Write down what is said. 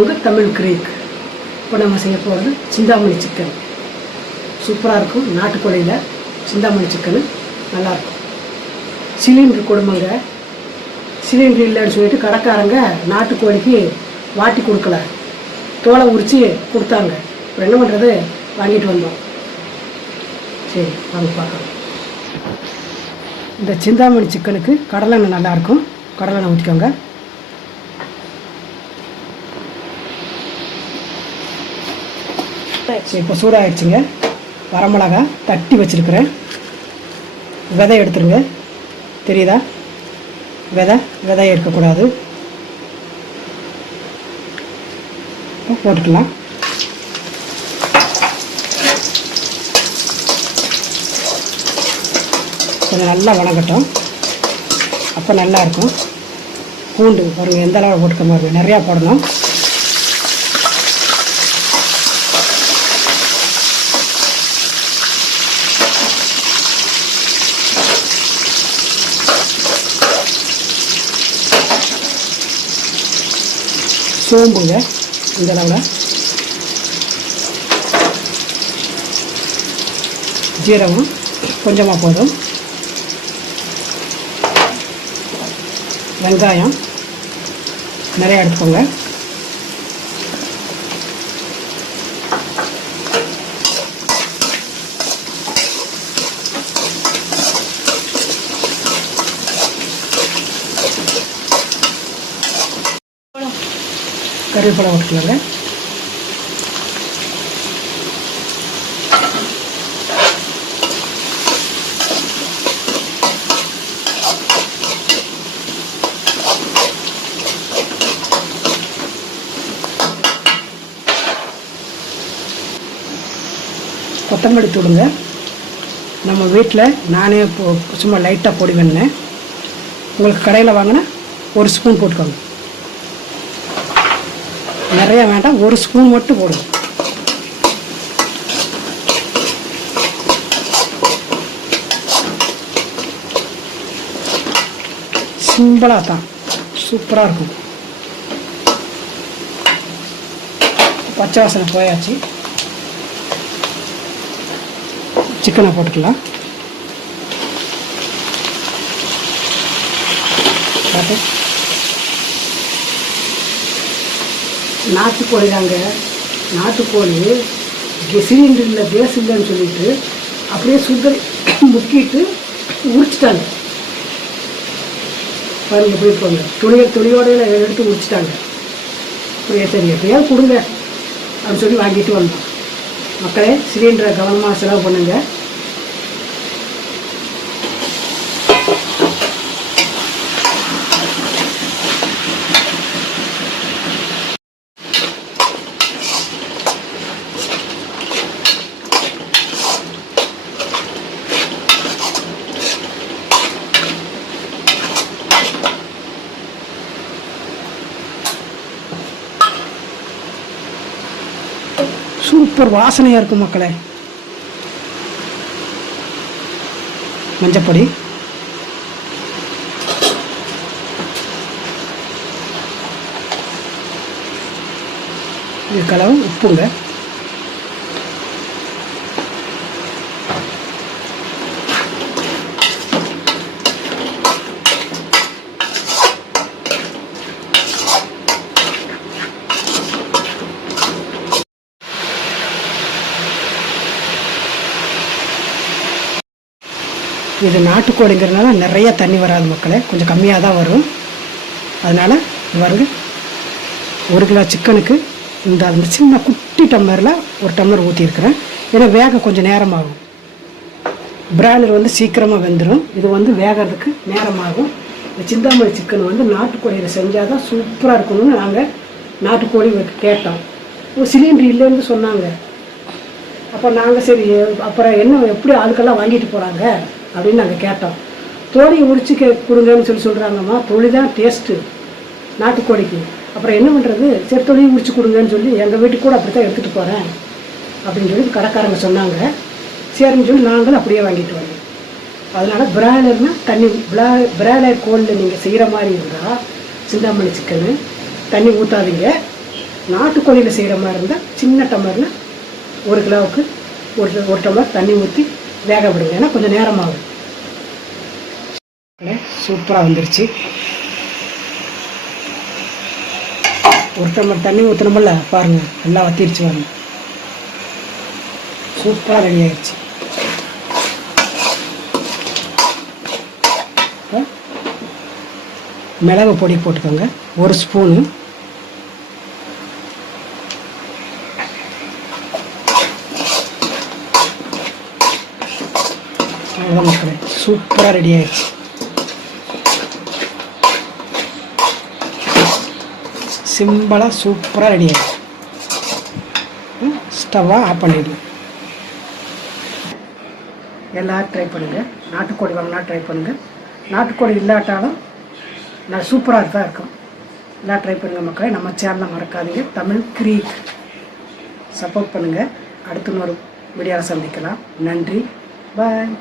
உங்கள் தமிழ் கிரீக். இப்போ நம்ம செய்ய போகிறது சிந்தாமணி சிக்கன். சூப்பராக இருக்கும். நாட்டுக்கோழியில் சிந்தாமணி சிக்கனு நல்லாயிருக்கும். சிலிண்டர் கொடுமைங்க. சிலிண்டர் இல்லைன்னு சொல்லிட்டு கடைக்காரங்க நாட்டுக்கோழிக்கு வாட்டி கொடுக்கல, தோலை உரித்து கொடுத்தாங்க. இப்போ என்ன பண்ணுறது, வாங்கிட்டு வந்தோம். சரி வாங்க பார்க்கலாம். இந்த சிந்தாமணி சிக்கனுக்கு கடலெண்ணெய் நல்லாயிருக்கும். கடலெண்ணெய் ஊற்றிக்கோங்க. சரி, இப்போ சூடாகிடுச்சுங்க. வரமிளகா தட்டி வச்சுருக்கிறேன். விதை எடுத்துருங்க. தெரியுதா? விதை எடுக்கக்கூடாது. போட்டுக்கலாம். கொஞ்சம் நல்லா வணங்கட்டும், அப்போ நல்லாயிருக்கும். பூண்டு பாருங்கள் எந்த அளவு போட்டுக்க மாதிரி நிறையா போடணும். சோம்புங்க இந்த அளவில், ஜீரகம் கொஞ்சமாக போதும், வெங்காயம் நிறையா எடுத்துக்கோங்க. கருவேப்பிலை போட்டுக்கலாங்க. கொத்தமல்லி தூளுங்க. நம்ம வீட்டில் நானே சும்மா லைட்டாக போடுவேன்னு. உங்களுக்கு கடையில் வாங்கினா ஒரு ஸ்பூன் போட்டுக்கோங்க. நிறையா வேண்டாம், ஒரு ஸ்பூன் மட்டும் போடுங்க. சிம்பிளாக தான் சூப்பராக இருக்கும். பச்சை வாசனை போயாச்சு. சிக்கனை போட்டுக்கலாம். நாட்டுக்கோழி தாங்க. நாட்டுக்கோழி சிலிண்டர் இல்லை, கேஸ் இல்லைன்னு சொல்லிட்டு அப்படியே சுத்தரி முக்கிட்டு உரிச்சிட்டாங்க. பாருங்க எப்படி இருப்பாங்க, துணியோடையில எடுத்து உரிச்சிட்டாங்க. அப்படியே சரி எப்படியாவது கொடுங்க அப்படின்னு சொல்லி வாங்கிட்டு வந்தோம். மக்களே, சிலிண்டரை கவனமாக செலவு பண்ணுங்க. சூப்பர் வாசனையாக இருக்கும் மக்களே. மஞ்சப்பொடி, இதுக்களவு உப்புங்க, இது நாட்டுக்கோழிங்கிறதுனால நிறைய தண்ணி வராது மக்களே, கொஞ்சம் கம்மியாக தான் வரும். அதனால் பாருங்க, 1 கிலோ சிக்கனுக்கு இந்த சின்ன குட்டி டம்ளரில் 1 டம்ளர் ஊற்றிருக்கிறேன். ஏன்னா வேக கொஞ்சம் நேரமாகும். பிராய்லர் சீக்கிரமாக வெந்துடும். இது வேகிறதுக்கு நேரமாகும். இந்த சிந்தாமணி சிக்கன் நாட்டுக்கோழியில் செஞ்சால் தான் சூப்பராக இருக்கணும்னு நாங்கள் நாட்டுக்கோழி கேட்டோம். சிலிண்டர் இல்லைன்னு சொன்னாங்க. அப்போ நாங்கள் சரி அப்புறம் என்ன எப்படி ஆளுக்கெல்லாம் வாங்கிட்டு போகிறாங்க அப்படின்னு நாங்கள் கேட்டோம். தோழியை உரிச்சு கொடுங்கன்னு சொல்கிறாங்கம்மா. தொழி தான் டேஸ்ட்டு நாட்டுக்கோழிக்கு. அப்புறம் என்ன பண்ணுறது, சரி தொழியை உரிச்சு கொடுங்கன்னு சொல்லி எங்கள் வீட்டுக்கு கூட அப்படி தான் எடுத்துகிட்டு போகிறேன் அப்படின்னு சொல்லி கடைக்காரங்க சொன்னாங்க. சரின்னு சொல்லி நாங்களும் அப்படியே வாங்கிட்டு வரோம். அதனால் பிராய்லர்னால் தண்ணி பிராய்லர் கோழில் நீங்கள் செய்கிற மாதிரி இருந்தால் சிந்தாமணி சிக்கனு தண்ணி ஊற்றாதீங்க. நாட்டுக்கோழியில் செய்கிற மாதிரி இருந்தால் சின்ன டம்ளரில் 1 கிலோவுக்கு ஒரு டம்ளர் தண்ணி ஊற்றி வேக விடுங்க. ஏன்னா கொஞ்சம் நேரமாகும். சூப்பராக வந்துருச்சு. 1 டம்ளர் தண்ணி ஊற்றணுமில்ல பாருங்கள், நல்லா வத்திருச்சு பாருங்க. சூப்பராக ரெடி ஆயிடுச்சு. மிளகு பொடி போட்டுக்கோங்க 1 ஸ்பூனு. அவ்வளோதான் மக்களே, சூப்பராக ரெடி ஆயிடுச்சு. சிம்பிளாக சூப்பராக ரெடி ஆகிடுச்சு. ஸ்டவ்வாக ஆஃப் பண்ணிடலாம். எல்லோரும் ட்ரை பண்ணுங்கள். நாட்டுக்கோழி வாங்கினா ட்ரை பண்ணுங்கள். நாட்டுக்கோழி இல்லாட்டாலும் நான் சூப்பராக தான் இருக்கும். எல்லாம் ட்ரை பண்ணுங்கள் மக்களே. நம்ம சேனலை மறக்காதீங்க. தமிழ் க்ரீக் சப்போர்ட் பண்ணுங்கள். அடுத்து இன்னொரு வீடியோவில் சந்திக்கலாம். நன்றி. பாய்.